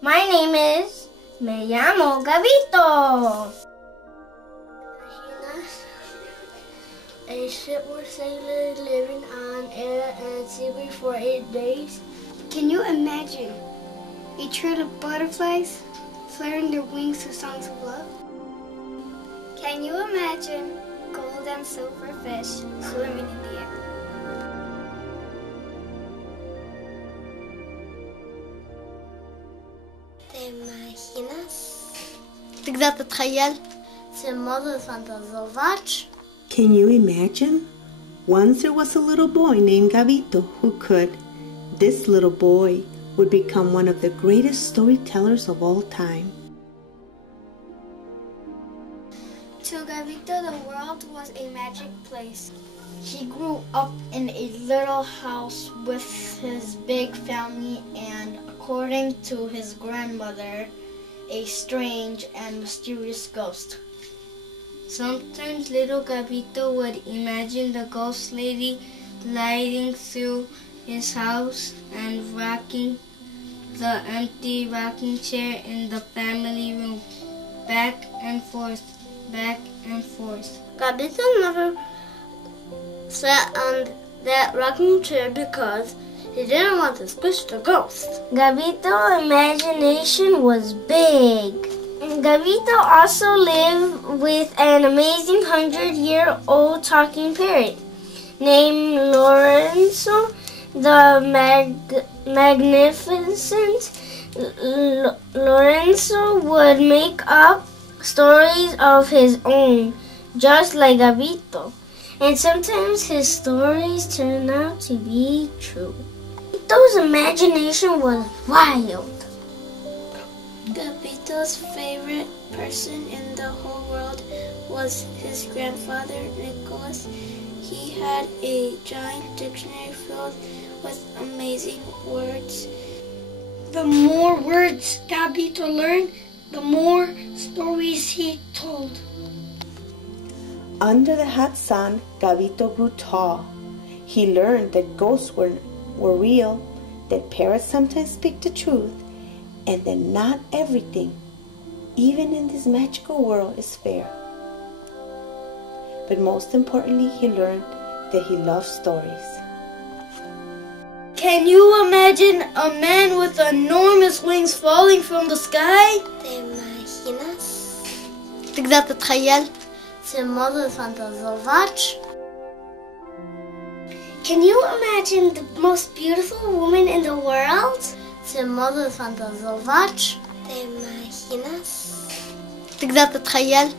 My name is Me llamo Gabito. A ship with sailors living on air and sea for 8 days. Can you imagine a trail of butterflies flaring their wings to songs of love? Can you imagine gold and silver fish swimming in the air? ¿Te imaginas? تقدر تتخيل؟ تمر fantazować? Can you imagine? Once there was a little boy named Gabito who could. This little boy would become one of the greatest storytellers of all time. To Gabito, the world was a magic place. He grew up in a little house with his big family and, according to his grandmother, a strange and mysterious ghost. Sometimes little Gabito would imagine the ghost lady gliding through his house and rocking the empty rocking chair in the family room, back and forth, back and forth. Gabito never sat on that rocking chair because he didn't want to squish the ghost. Gabito's imagination was big. And Gabito also lived with an amazing 100-year-old talking parrot named Lorenzo the Magnificent. Lorenzo would make up stories of his own, just like Gabito. And sometimes his stories turn out to be true. Gabito's imagination was wild. Gabito's favorite person in the whole world was his grandfather, Nicholas. He had a giant dictionary filled with amazing words. The more words Gabito learned, the more stories he told. Under the hot sun, Gabito grew tall. He learned that ghosts were real, that parrots sometimes speak the truth, and that not everything, even in this magical world, is fair. But most importantly, he learned that he loved stories. Can you imagine a man with enormous wings falling from the sky? ¿Te imaginas? تقدر تتخيل؟ تمر fantazować? Can you imagine the most beautiful woman in the world? تمر fantazować? ¿Te imaginas? تقدر تتخيل؟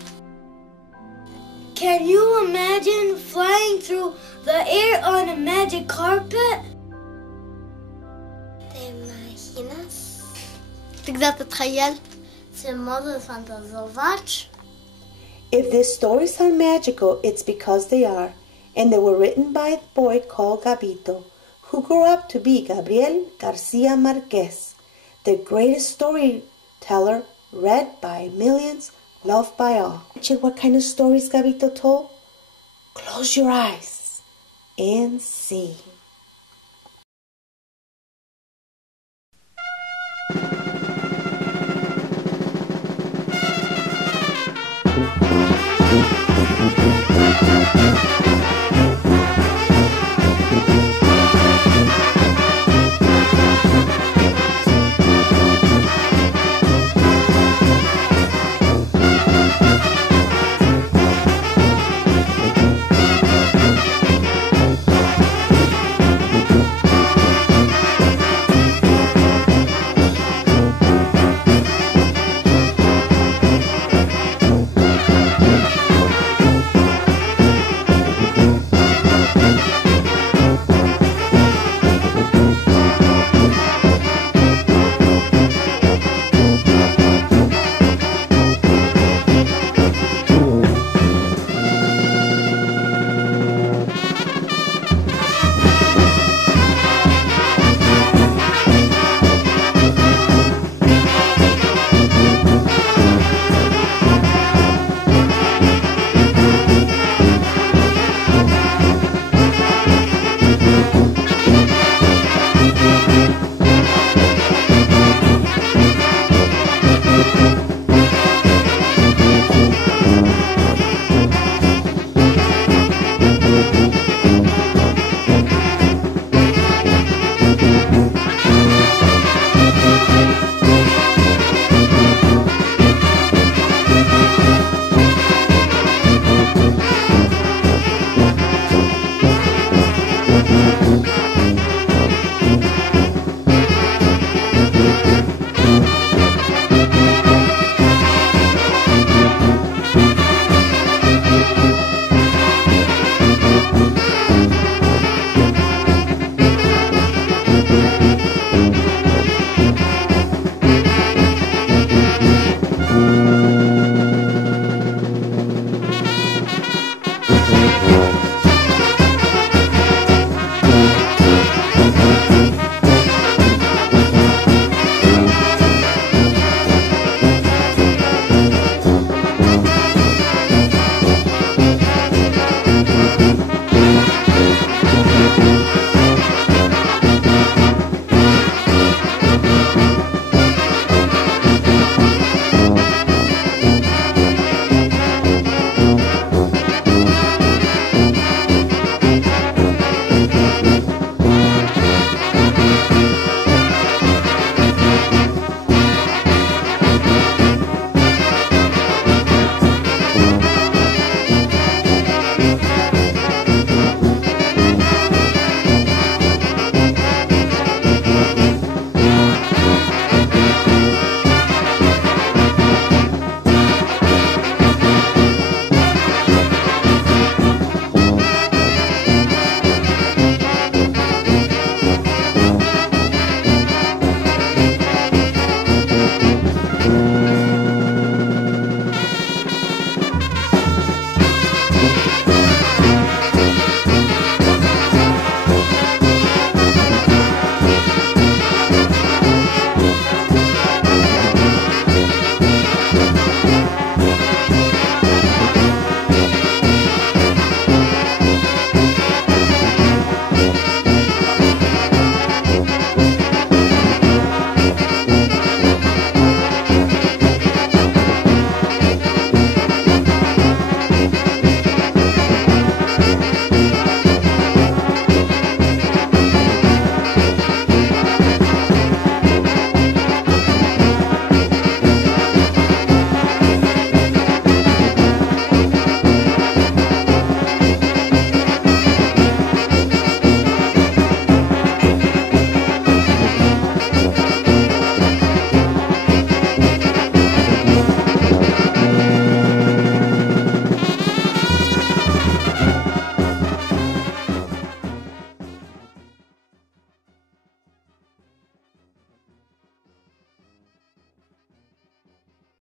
Can you imagine flying through the air on a magic carpet? ¿Te imaginas? تقدر تتخيل؟ تمر fantazować? If these stories are magical, it's because they are, and they were written by a boy called Gabito, who grew up to be Gabriel Garcia Marquez, the greatest storyteller, read by millions, loved by all. Check what kind of stories Gabito told? Close your eyes and see.